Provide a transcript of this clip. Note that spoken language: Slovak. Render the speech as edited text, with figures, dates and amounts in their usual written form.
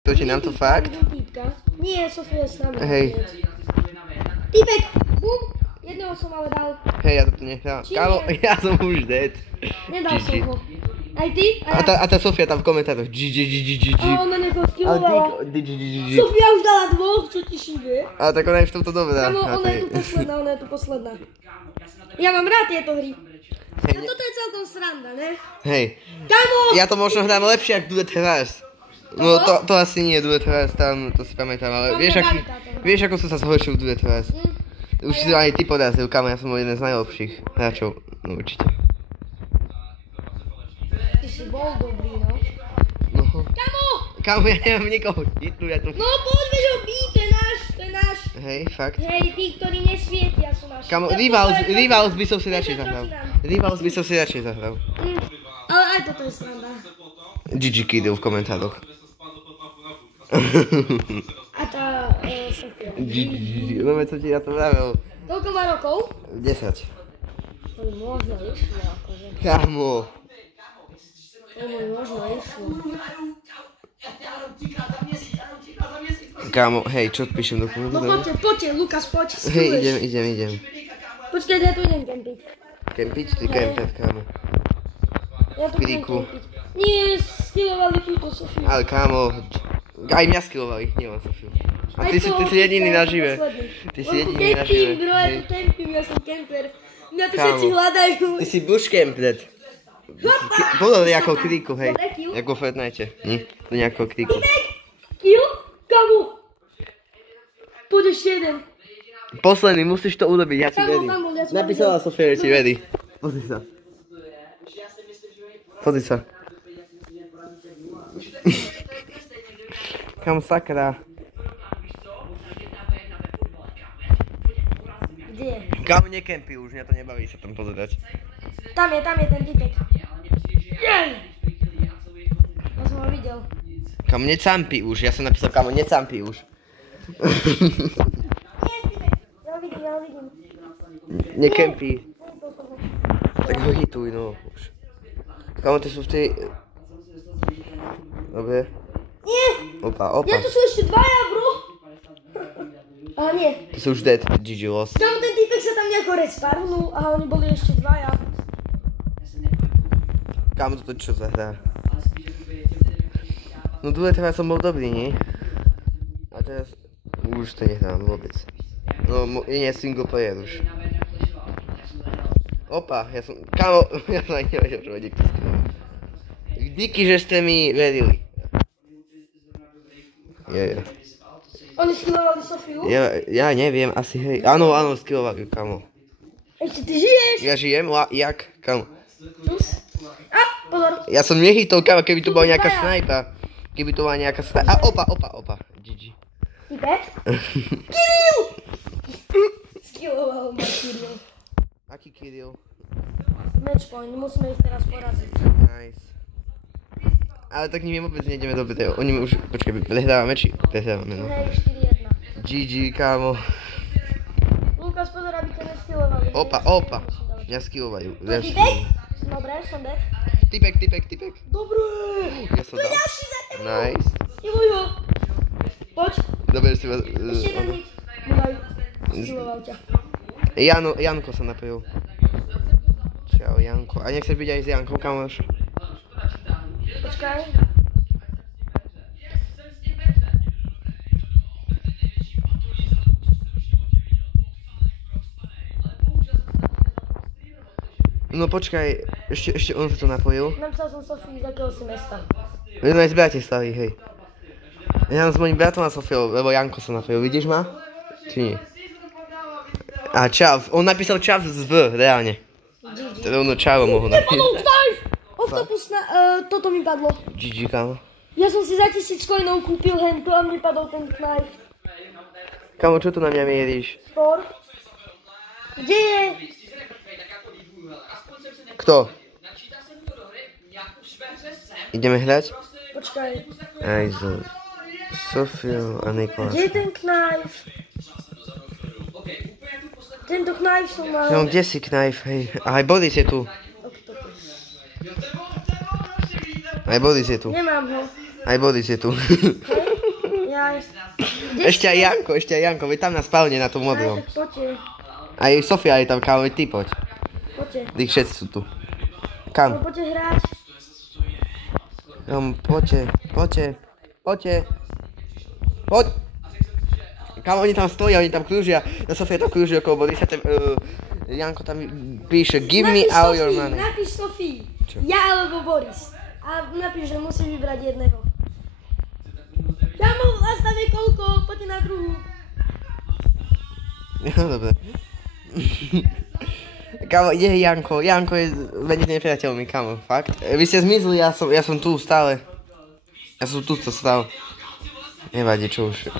Točí nám to fakt? Nie, Sofia je s nami. Hej. Týpek, bum, jedného som ale dal. Hej, ja toto nechám. Kámo, ja som už dead. Nedal som ho. Aj ty? A tá Sofia tam v komentároch. GG. A ona niekoho skillovala. Sofia už dala dvoch, čo ti šíbe. A tak ona je v tomto dobrá. Kámo, ona je tu posledná. Ja mám rád tieto hry. A toto je celkom sranda, ne? Hej. Kámo! Ja to možno hrám lepšie, ak Duet Heroes. No to asi nie, Duet Heroes tam, to si pamätám, ale vieš ako som sa zhoršil v Duet Heroes? Už si aj ty podrazil, kámo, ja som bol jeden z najlepších hráčov, no určite. Ty si bol dobrý, no. No. Kámo! Kámo, ja nemám nikoho hitnúť, ja to... No poďme ho byť, to je náš. Hej, fakt. Hej, tí, ktorí nesvietia sú naši. Kámo, Rivals by som si radšej zahral. Ale aj toto je sranda. GG Kidil v komentároch. A tá Sofia. GG, no co ti ja to vravel. Koľko má rokov? 10. To by možno išlo, akože. Kámo. To by možno išlo. Kámo, hej, čo píšem do komentu? No poďte, Lukas, poď, Hej, idem. Počkaj, ja tu idem kempiť. Kempiť? Ty kempet, kámo. Ja tu idem kempiť. Nie, skillovali túto Sofiu. Ale kámo, aj mňa skillovali, nielen Sofiu. A ty si jediný nažive. Ty si jediný nažive. Bro, ja tu kempím, ja som kemper. Mňa tu všetci hľadajú. Ty si bushcamped. Bolo nejakou kríku, hej. Jak vo Fortnite. Nie, to nejakou kríku. Kill? Kamu? Poď ešte jeden. Posledný, musíš to urobiť, ja ti verím. ja Napísala Sofia, že ti verí. Pozri sa. Pozri sa. Kam sakra. Kde? Kam nekempy už, mňa to nebaví sa tam pozerať. Tam je ten typek. Jej! Ja som ho videl. Kam necampi už, ja som napísal kamo necampi už. Nie, typek. Ja ho vidím. Nekempy. Tak ho hituj, no už. Kamo, ty sú v tej... Dobre. Nie! Opa. Ja tu sú ešte dvaja, bro. Ale nie. Ty sú už dead, GG lost. Tam ten typek sa tam nejako resparnul a oni boli ešte dvaja. Kamo, toto čo za hra? No Duet Heroes som bol dobrý, nie? A teraz už to nehrám vôbec. No, nie single player už. Opa, ja som... Kámo, ja som aj nevedel, čo vedieť. Díky, že ste mi verili. Je. Oni skillovali Sofiu? Ja neviem, asi hej. Áno, skillovali, kamo. Ešte ty žiješ? Ja žijem, jak? Kamo. Tus? A, pozor. Ja som nechytol, kamo, keby tu bola nejaká snajpa. Keby tu bola nejaká snajpa. A opa. GG. Typek? Kiril! Skilloval ma Kiril. Aký Kiril? Matchpoint, musíme ich teraz poraziť. Nice. Ale tak nimi vôbec nejdeme dobre, oni už, počkaj, prehrávame či? Prehrávame, no. Hej, 4-1. GG, kámo. Lukas, pozor, aby ťa neskillovali. Opa. Mňa skillovajú. Typek? Dobre, som dead. Typek. Dobre. Ja som dal. Ďalší za tebou. Nice. Skilluj ho. Poď. Dobre, si vás... Ešte jeden hit. Budaj. Skilloval ťa. Janko sa napojil. Čau, Janko. A nechceš byť aj s Jankou, kamoš? Počkaj. No počkaj, ešte on sa to napojil. Napísal som Sofii, z akého si mesta. My sme aj z Bratislavy, hej. Ja mám s mojím bratom na Sofiou, lebo Janko sa napojil, vidíš ma? Či nie? A Čav, on napísal Čav z V, reálne. Teda ono Čavo mohol napísať. Nepadol knife! Octopus toto mi padlo. GG, kámo. Ja som si za 1000 coinov kúpil hento a mne padol ten knife. Kámo, čo tu na mňa mieríš? Store. Kde je? Kto? Ideme hrať? Počkaj. Aj zo Sofiou a Nikolas. Kde je ten knife? Tento knife som mal. No, kde si knife, hej? A aj Boris je tu. Octopus. Aj Boris je tu. Nemám ho. Aj Boris je tu. Hej? Aj. Ešte aj Janko, vy tam na spálne na tom modrom. Aj, tak poďte. Aj Sofia je tam, kámo, ty poď. Poďte. Tí všetci sú tu. Kam? No, poďte hrať. Poďte. Poď. Kámo, oni tam stojí, oni tam krúžia. Na Sofia tam krúži okolo body. Janko tam píše, give me all your money. Napíš Sofii. Ja alebo Boris. A napíš, že musí vybrať jedného. Kámo, vás tam je koľko? Poďte na druhú. No, dobre. Kámo, ide Janko. Janko je medzi nepriateľmi, kámo, fakt. Vy ste zmizli, ja som tu stále. Ja som tu stále. Nevadí, čo už.